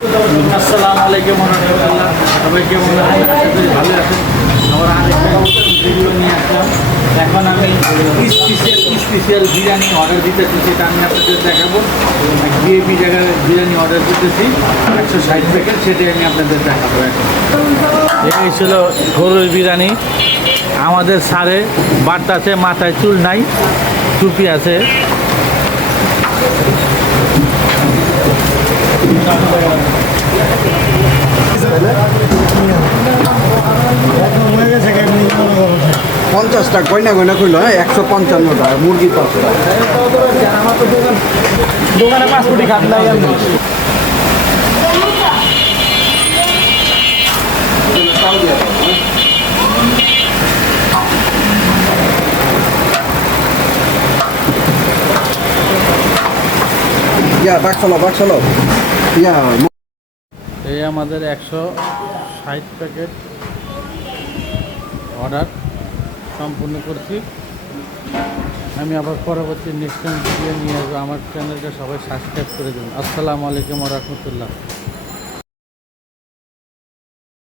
আসসালামু আলাইকুম রহমতুল্লাহ। সবাই কেমন আছেন? আশা করি ভালো আছেন। আমার আরেকটা ভিডিও নিয়ে আসলাম। এখন আমি স্পেশাল বিরিয়ানি অর্ডার দিতেছি, সেটা আমি আপনাদের দেখাবো। ভিআইপি জায়গায় বিরিয়ানি অর্ডার দিতেছি 160 প্যাকেট, সেটাই আমি আপনাদের দেখাবো। এখন এই ছিল গরুর বিরিয়ানি। আমাদের সারে বাট আছে, মাথায় চুল নাই, টুপি আছে। পঞ্চাশটা গয়না গয়না খুললো, হ্যাঁ 155টা মুরগি 5টা। দোকানে 5 কোটি খাত নাই। বাক্সলো ইয়া। এই আমাদের 160 প্যাকেট অর্ডার সম্পূর্ণ করছি। আমি আবার পরবর্তী নেক্সট টাইম ভিডিও নিয়ে আসবো। আমার চ্যানেলটা সবাই সাবস্ক্রাইব করে দেবেন। আসসালামু আলাইকুম রহমতুল্লাহ।